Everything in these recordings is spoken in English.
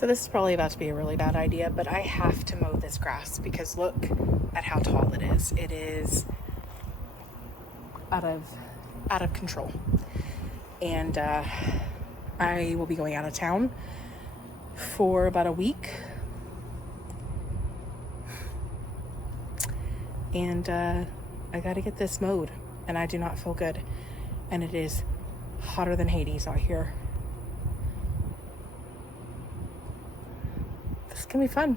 So this is probably about to be a really bad idea, but I have to mow this grass because look at how tall it is. It is out of control. And I will be going out of town for about a week. And I got to get this mowed, and I do not feel good. And it is hotter than Hades out here. This can be fun.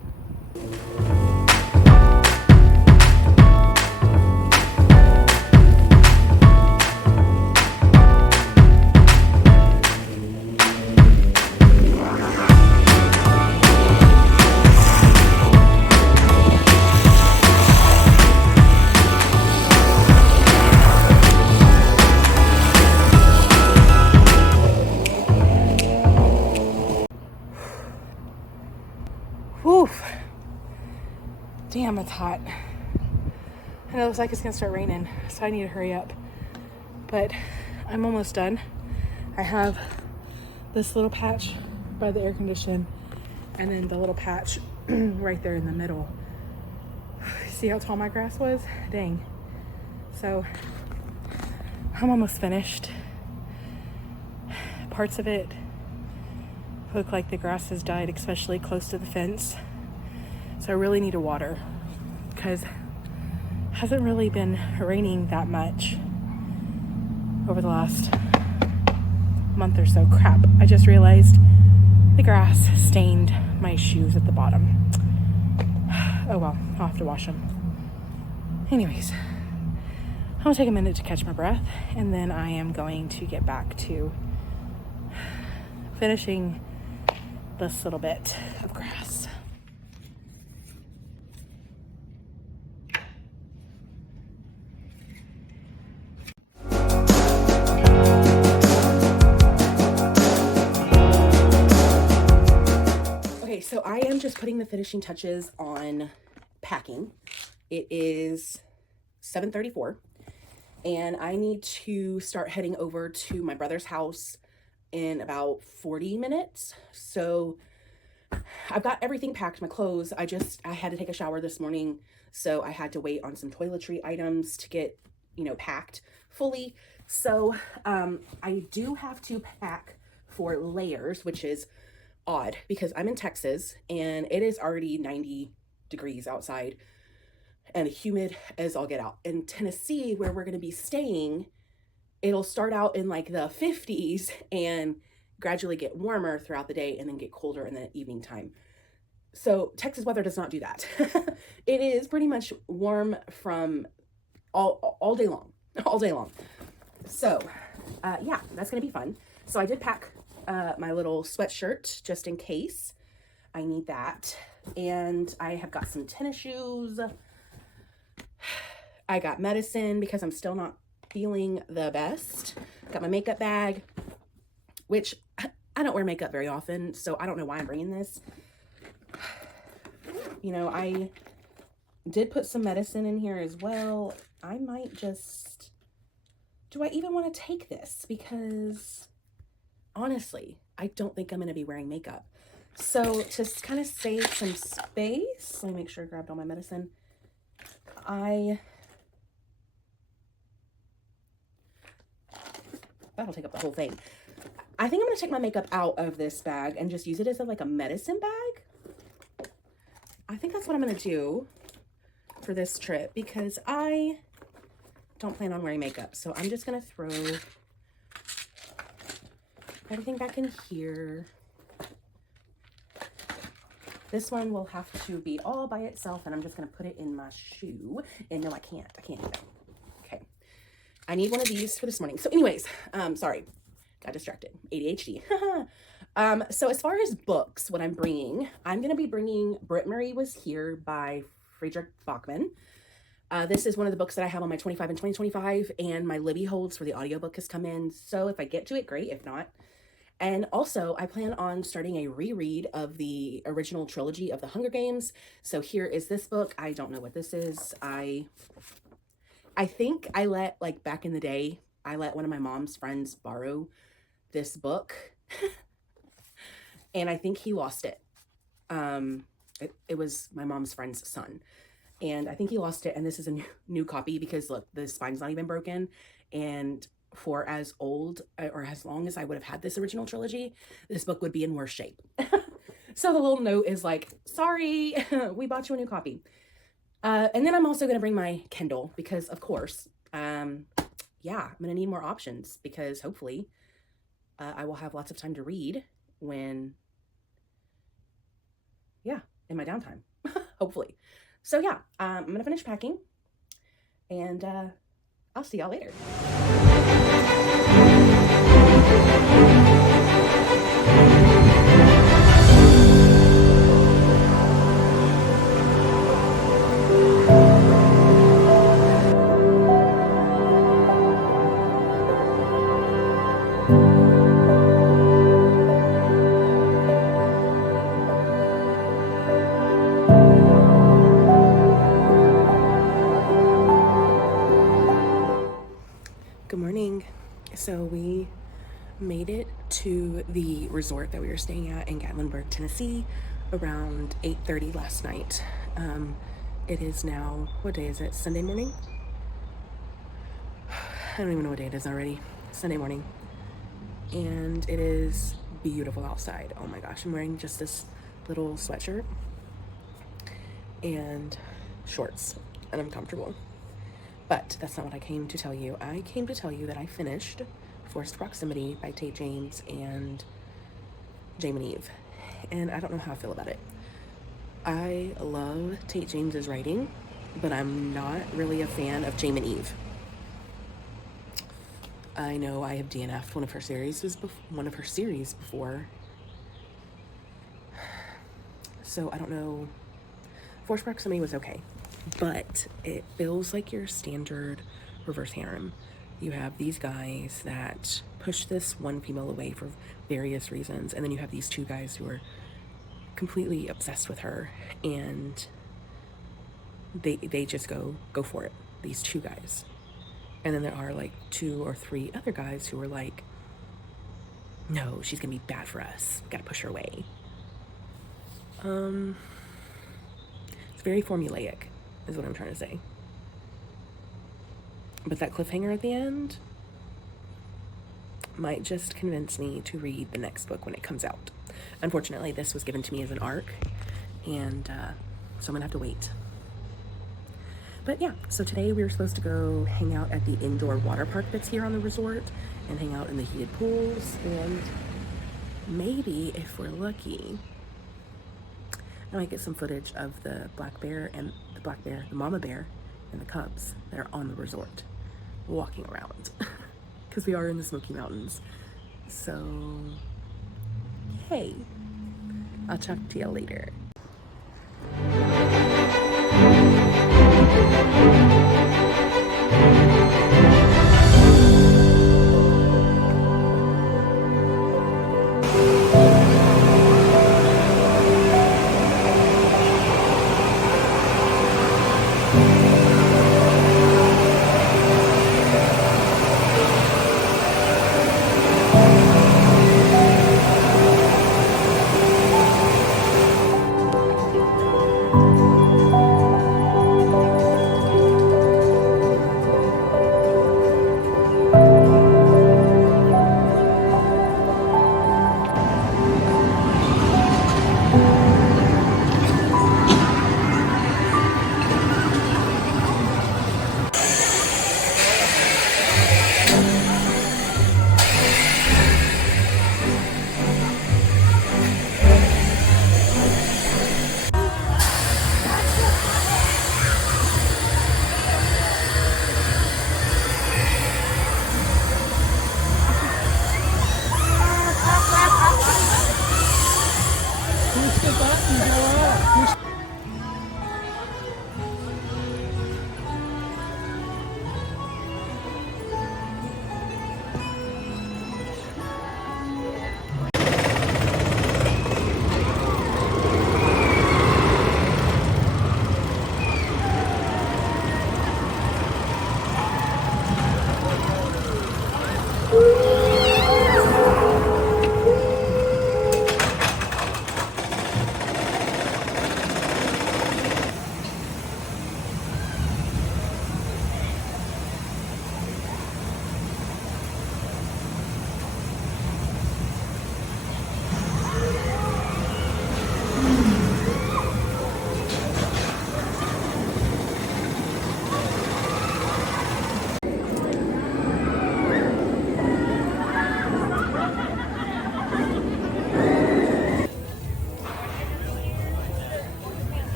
Whew. Damn, it's hot. And it looks like it's gonna start raining, so I need to hurry up. But I'm almost done. I have this little patch by the air condition, and then the little patch right there in the middle. See how tall my grass was? Dang. So I'm almost finished. Parts of it look like the grass has died, especially close to the fence. So I really need to water because it hasn't really been raining that much over the last month or so. Crap, I just realized the grass stained my shoes at the bottom. Oh well, I'll have to wash them. Anyways, I'm gonna take a minute to catch my breath, and then I am going to get back to finishing this little bit of grass. Okay, so I am just putting the finishing touches on packing. It is 7:34 and I need to start heading over to my brother's house in about 40 minutes. So I've got everything packed, my clothes. I had to take a shower this morning, so I had to wait on some toiletry items to get, packed fully. So I do have to pack for layers, which is odd because I'm in Texas and it is already 90 degrees outside and humid as all get out. In Tennessee, where we're going to be staying, it'll start out in like the 50s and gradually get warmer throughout the day and then get colder in the evening time. So Texas weather does not do that. It is pretty much warm from all day long, all day long. So yeah, that's going to be fun. So I did pack my little sweatshirt just in case I need that. And I have got some tennis shoes. I got medicine because I'm still not feeling the best. Got my makeup bag, which I don't wear makeup very often, so I don't know why I'm bringing this. I did put some medicine in here as well. I might just, do I even want to take this? Because honestly, I don't think I'm going to be wearing makeup. So to kind of save some space, let me make sure I grabbed all my medicine. That'll take up the whole thing. I think I'm going to take my makeup out of this bag and just use it as like a medicine bag. I think that's what I'm going to do for this trip because I don't plan on wearing makeup. So I'm just going to throw everything back in here. This one will have to be all by itself, and I'm just going to put it in my shoe. And no, I can't do that. Okay. I need one of these for this morning. So anyways, sorry, got distracted. ADHD. So as far as books, what I'm bringing, I'm going to be bringing Britt Marie Was Here by Friedrich Bachmann. This is one of the books that I have on my 25 and 2025, and my Libby holds for the audiobook has come in. So if I get to it, great. If not. And also, I plan on starting a reread of the original trilogy of the Hunger Games. So here is this book. I don't know what this is. I think I let, like back in the day, I let one of my mom's friends borrow this book. And I think he lost it. It was my mom's friend's son, and I think he lost it. And this is a new copy because look, the spine's not even broken. And for as old or as long as I would have had this original trilogy, this book would be in worse shape. So the little note is like, sorry, we bought you a new copy. And then I'm also going to bring my Kindle because, of course, yeah, I'm going to need more options because hopefully I will have lots of time to read when, yeah, in my downtime, hopefully. So yeah, I'm going to finish packing and I'll see y'all later. Good morning. So we made it to the resort that we were staying at in Gatlinburg, Tennessee around 8:30 last night. It is now, what day is it? Sunday morning? I don't even know what day it is already. Sunday morning. And it is beautiful outside. Oh my gosh, I'm wearing just this little sweatshirt and shorts, and I'm comfortable. But that's not what I came to tell you. I came to tell you that I finished Forced Proximity by Tate James and Jayme and Eve. And I don't know how I feel about it. I love Tate James's writing, but I'm not really a fan of Jayme and Eve. I know I have DNF'd one of her series before. So I don't know. Forced Proximity was okay, but it feels like your standard reverse harem. You have these guys that push this one female away for various reasons, and then you have these two guys who are completely obsessed with her, and they just go for it, these two guys. And then there are like 2 or 3 other guys who are like, no, she's gonna be bad for us, gotta push her away. It's very formulaic is what I'm trying to say. But that cliffhanger at the end might just convince me to read the next book when it comes out. Unfortunately, this was given to me as an arc, and so I'm gonna have to wait. But yeah, so today we were supposed to go hang out at the indoor water park that's here on the resort and hang out in the heated pools, and maybe, if we're lucky, I might get some footage of the the mama bear, and the cubs that are on the resort walking around because we are in the Smoky Mountains. So, hey, I'll talk to you later.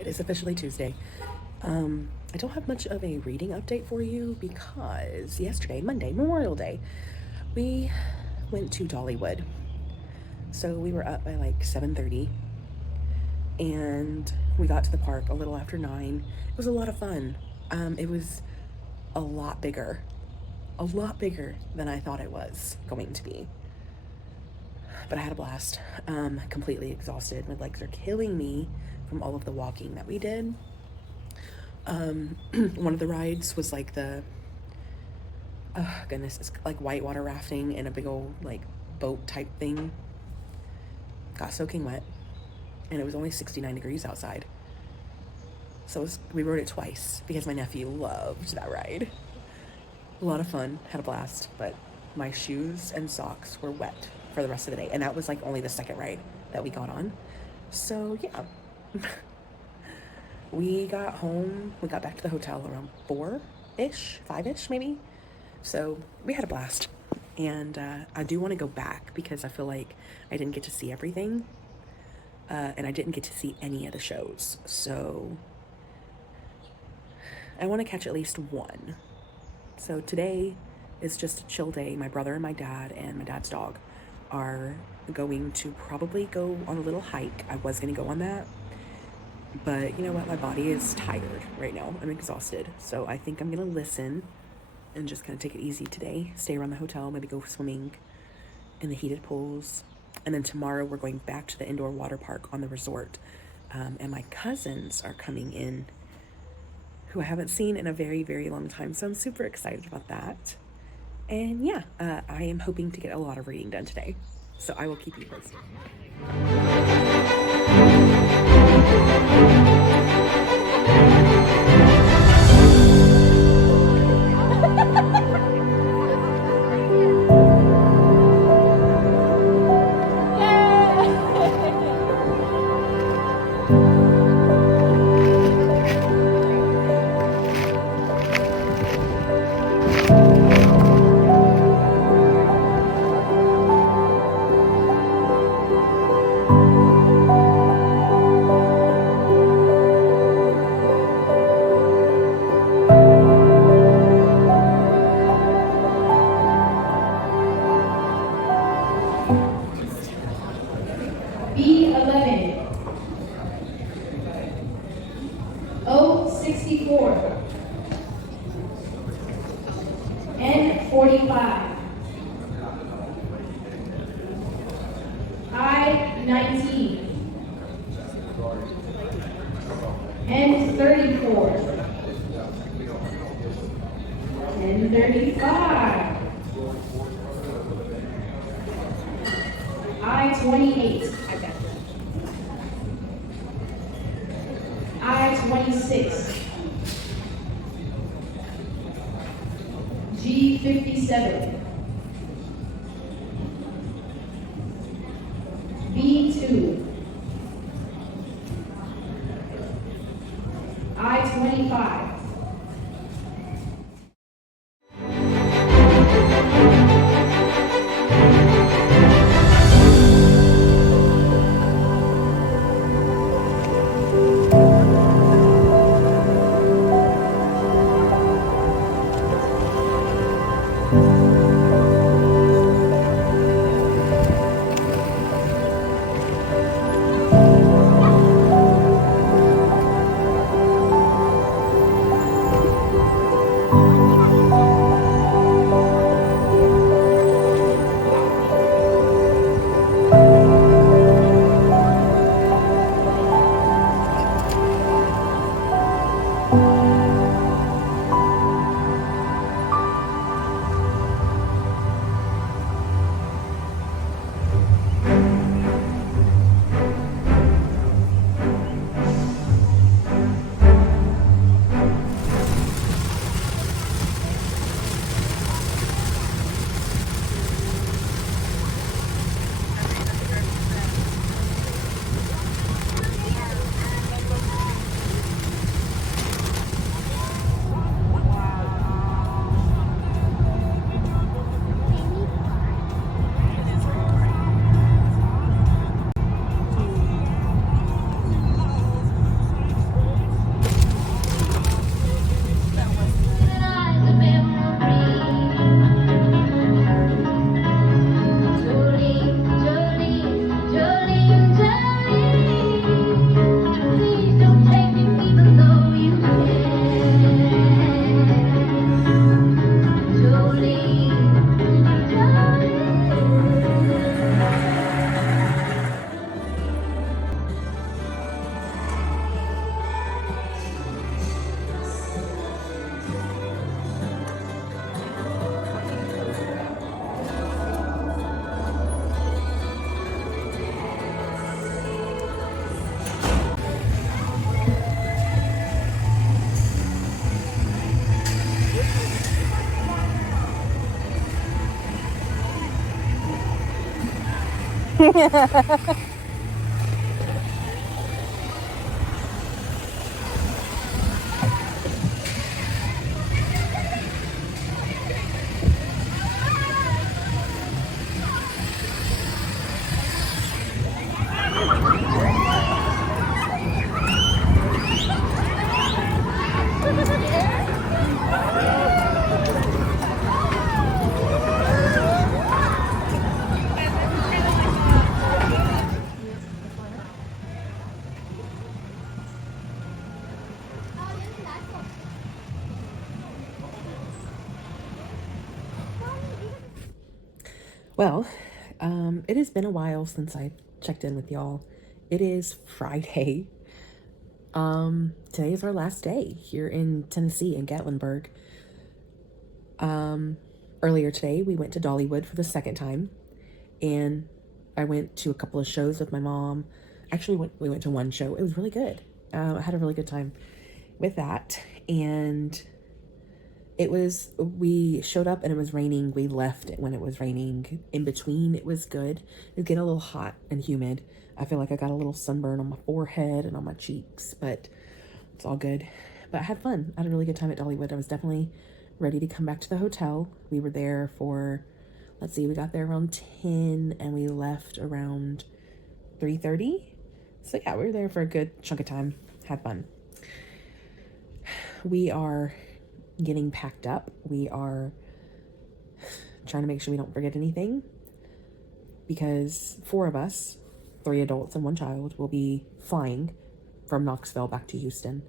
It is officially Tuesday. I don't have much of a reading update for you because yesterday, Monday, Memorial Day, we went to Dollywood. So we were up by like 7:30 and we got to the park a little after 9. It was a lot of fun. It was a lot bigger than I thought it was going to be. But I had a blast. Completely exhausted. My legs are killing me from all of the walking that we did. One of the rides was like the, oh goodness, it's like whitewater rafting in a big old like boat type thing. Got soaking wet, and it was only 69 degrees outside. So we rode it twice because my nephew loved that ride. A lot of fun, had a blast, but my shoes and socks were wet for the rest of the day. And that was like only the second ride that we got on. So yeah. We got home, we got back to the hotel around 4-ish, 5-ish maybe. So we had a blast. And I do want to go back because I feel like I didn't get to see everything. And I didn't get to see any of the shows. So I want to catch at least one. So today is just a chill day. My brother and my dad and my dad's dog are going to probably go on a little hike. I was going to go on that. But you know what? My body is tired right now. I'm exhausted. So I think I'm going to listen and just kind of take it easy today. Stay around the hotel, maybe go swimming in the heated pools. And then tomorrow we're going back to the indoor water park on the resort. And my cousins are coming in who I haven't seen in a very, very long time. So I'm super excited about that. And yeah, I am hoping to get a lot of reading done today. So I will keep you posted. B11, O64, N45, I19, N34, N35, I28, I26, G57, B2, I25, Well, it has been a while since I checked in with y'all. It is Friday. Today is our last day here in Tennessee in Gatlinburg. Earlier today, we went to Dollywood for the second time, and I went to a couple of shows with my mom. Actually, we went to one show. It was really good. I had a really good time with that, and we showed up and it was raining. We left when it was raining. In between, it was good. It was getting a little hot and humid. I feel like I got a little sunburn on my forehead and on my cheeks, but it's all good. But I had fun. I had a really good time at Dollywood. I was definitely ready to come back to the hotel. We were there for, let's see, we got there around 10 and we left around 3:30. So yeah, we were there for a good chunk of time. Had fun. We are getting packed up. We are trying to make sure we don't forget anything, because 4 of us, 3 adults and 1 child, will be flying from Knoxville back to Houston.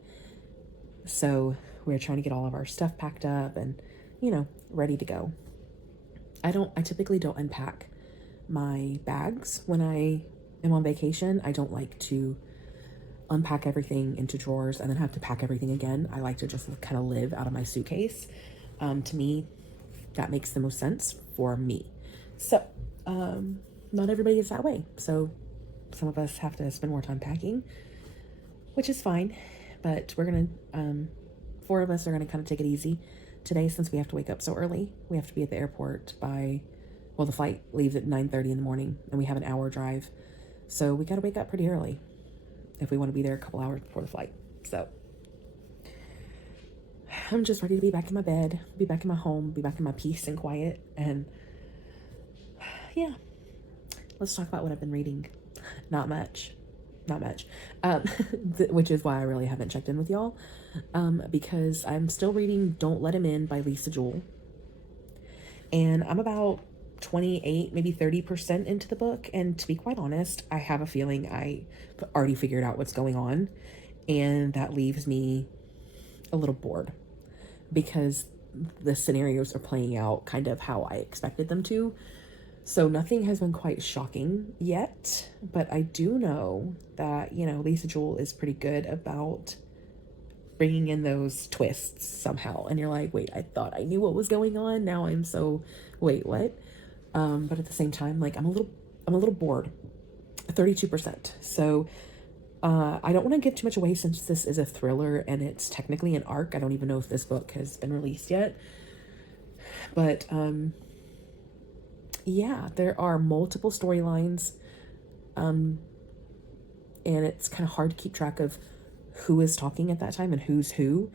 So we're trying to get all of our stuff packed up and, ready to go. I typically don't unpack my bags when I am on vacation. I don't like to unpack everything into drawers and then have to pack everything again. I like to just kind of live out of my suitcase. To me, that makes the most sense for me. So, not everybody is that way. So some of us have to spend more time packing, which is fine, but we're going to, 4 of us are going to kind of take it easy today, since we have to wake up so early. We have to be at the airport the flight leaves at 9:30 in the morning and we have an hour drive. So we got to wake up pretty early if we want to be there a couple hours before the flight. So I'm just ready to be back in my bed, be back in my home, be back in my peace and quiet. And yeah, let's talk about what I've been reading. Not much, which is why I really haven't checked in with y'all, because I'm still reading Don't Let Him In by Lisa Jewell. And I'm about 28, maybe 30% into the book. And to be quite honest, I have a feeling I already figured out what's going on. And that leaves me a little bored, because the scenarios are playing out kind of how I expected them to. So nothing has been quite shocking yet, but I do know that, Lisa Jewell is pretty good about bringing in those twists somehow. And you're like, wait, I thought I knew what was going on. Now I'm so, wait, what? But at the same time, like, I'm a little bored. 32%. So I don't want to give too much away, since this is a thriller and it's technically an arc. I don't even know if this book has been released yet. But yeah, there are multiple storylines. And it's kind of hard to keep track of who is talking at that time and who's who,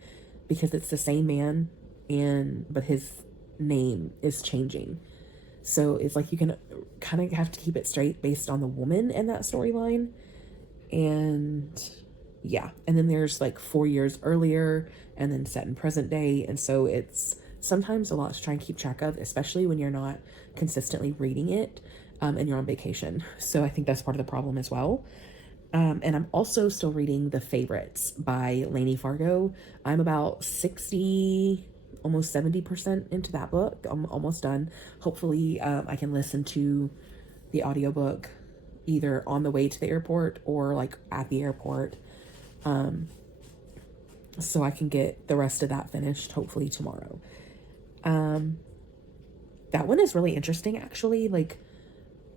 because it's the same man, but his name is changing. So it's like you can kind of have to keep it straight based on the woman in that storyline. And yeah, and then there's like 4 years earlier and then set in present day. And so it's sometimes a lot to try and keep track of, especially when you're not consistently reading it and you're on vacation. So I think that's part of the problem as well. And I'm also still reading The Favorites by Lainey Fargo. I'm about 60, almost 70% into that book. I'm almost done. Hopefully I can listen to the audiobook either on the way to the airport or like at the airport. So I can get the rest of that finished hopefully tomorrow. That one is really interesting, actually. Like,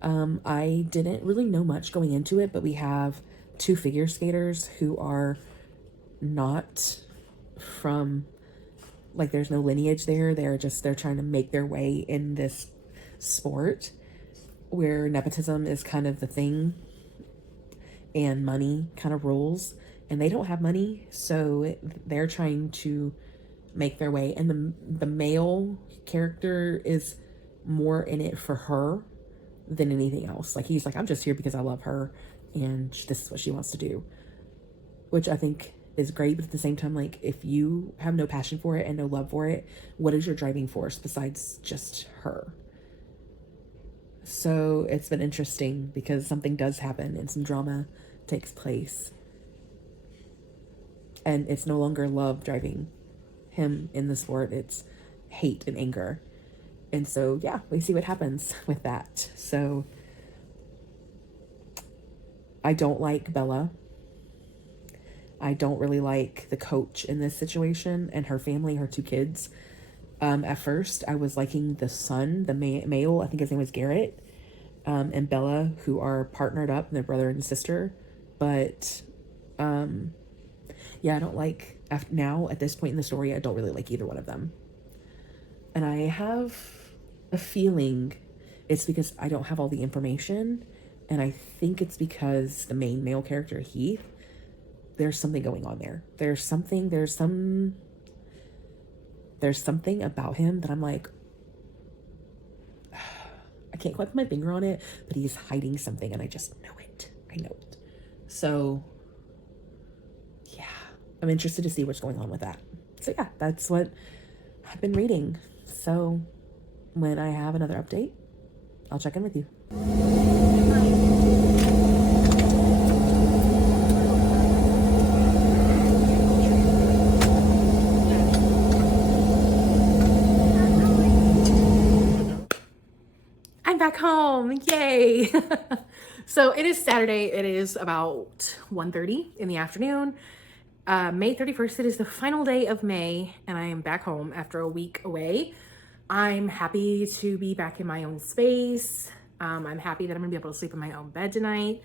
I didn't really know much going into it, but we have 2 figure skaters who are not from, like, there's no lineage there. They're trying to make their way in this sport. where nepotism is kind of the thing and money kind of rules, and they don't have money, so they're trying to make their way. And the male character is more in it for her than anything else. Like, he's like, I'm just here because I love her and this is what she wants to do, which I think is great. But at the same time, like, if you have no passion for it and no love for it, what is your driving force besides just her? So it's been interesting because something does happen and some drama takes place, and it's no longer love driving him in the sport, it's hate and anger. And so yeah, we see what happens with that. So I don't like Bella. I don't really like the coach in this situation and her family, her two kids. At first I was liking the son, the male, I think his name was Garrett, and Bella, who are partnered up, their brother and sister. But yeah, I don't like, now at this point in the story, I don't really like either one of them. And I have a feeling it's because I don't have all the information, and I think it's because the main male character, Heath, there's something going on there. There's something about him that I'm like, I can't quite put my finger on it, but he's hiding something, and I just know it. I know it. So yeah, I'm interested to see what's going on with that. So yeah, that's what I've been reading. So when I have another update, I'll check in with you. I'm back home. Yay. So it is Saturday. It is about 1:30 in the afternoon. May 31st, it is the final day of May, and I am back home after a week away. I'm happy to be back in my own space. I'm happy that I'm gonna be able to sleep in my own bed tonight.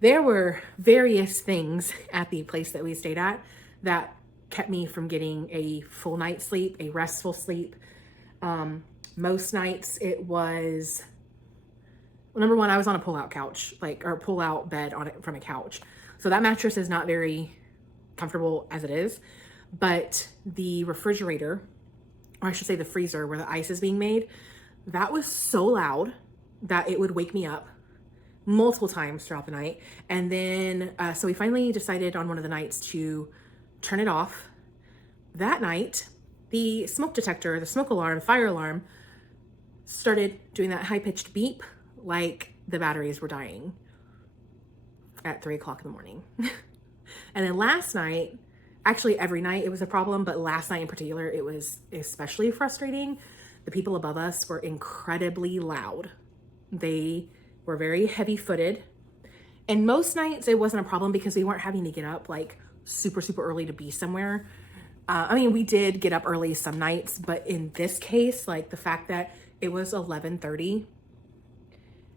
There were various things at the place that we stayed at that kept me from getting a full night's sleep, a restful sleep. Most nights it was, well, number one, I was on a pull-out couch, or pull-out bed on it from a couch. So that mattress is not very comfortable as it is, but the refrigerator, or I should say the freezer where the ice is being made, that was so loud that it would wake me up multiple times throughout the night. And then, so we finally decided on one of the nights to turn it off. That night, the smoke detector, the smoke alarm, fire alarm, started doing that high-pitched beep like the batteries were dying at 3 o'clock in the morning. And then last night, actually every night it was a problem, but last night in particular, it was especially frustrating. The people above us were incredibly loud. They were very heavy-footed. And most nights it wasn't a problem because we weren't having to get up like super, super early to be somewhere. I mean, we did get up early some nights, but in this case, like the fact that it was 11:30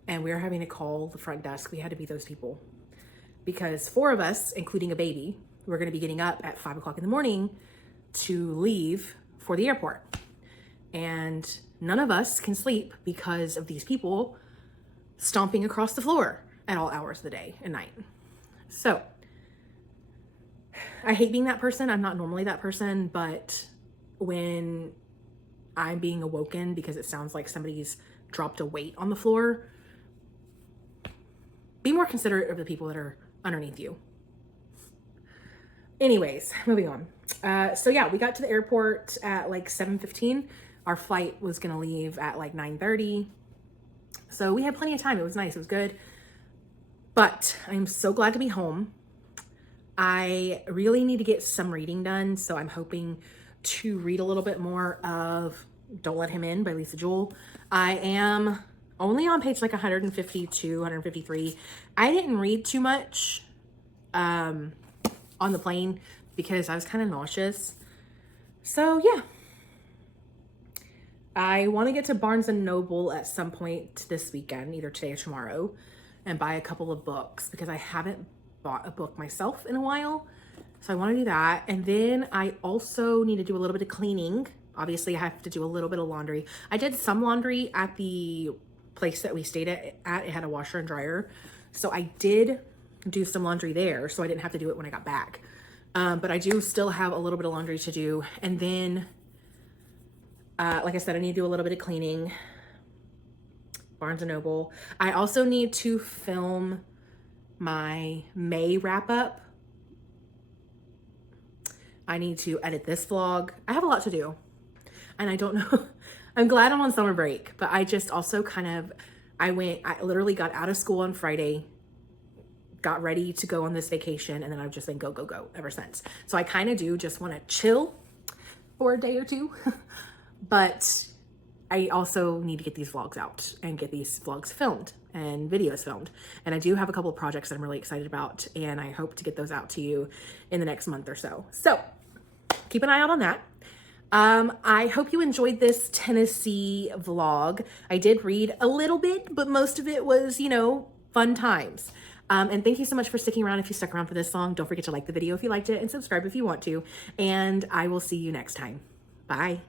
and we were having to call the front desk, we had to be those people. Because 4 of us, including a baby, were going to be getting up at 5 o'clock in the morning to leave for the airport. And none of us can sleep because of these people stomping across the floor at all hours of the day and night. So I hate being that person. I'm not normally that person, but when I'm being awoken because it sounds like somebody's dropped a weight on the floor, be more considerate of the people that are underneath you. Anyways, moving on. So yeah, we got to the airport at like 7:15. Our flight was gonna leave at like 9:30. So we had plenty of time. It was nice, it was good. But I'm so glad to be home. I really need to get some reading done. So I'm hoping to read a little bit more of Don't Let Him In by Lisa Jewell. I am only on page like 152, 153. I didn't read too much on the plane because I was kind of nauseous. So yeah, I want to get to Barnes & Noble at some point this weekend, either today or tomorrow, and buy a couple of books because I haven't bought a book myself in a while. So I want to do that. And then I also need to do a little bit of cleaning. Obviously I have to do a little bit of laundry. I did some laundry at the place that we stayed at, it had a washer and dryer. So I did do some laundry there, so I didn't have to do it when I got back. But I do still have a little bit of laundry to do. And then, like I said, I need to do a little bit of cleaning. Barnes & Noble. I also need to film my May wrap up. I need to edit this vlog. I have a lot to do. And I don't know. I'm glad I'm on summer break, but I just also I literally got out of school on Friday, got ready to go on this vacation, and then I've just been go, go, go ever since. So I kind of do just want to chill for a day or two, but I also need to get these vlogs out and get these vlogs filmed and videos filmed. And I do have a couple of projects that I'm really excited about, and I hope to get those out to you in the next month or so. So keep an eye out on that. I hope you enjoyed this Tennessee vlog. I did read a little bit, but most of it was, you know, fun times. And thank you so much for sticking around. If you stuck around for this long, don't forget to like the video if you liked it and subscribe if you want to. And I will see you next time. Bye.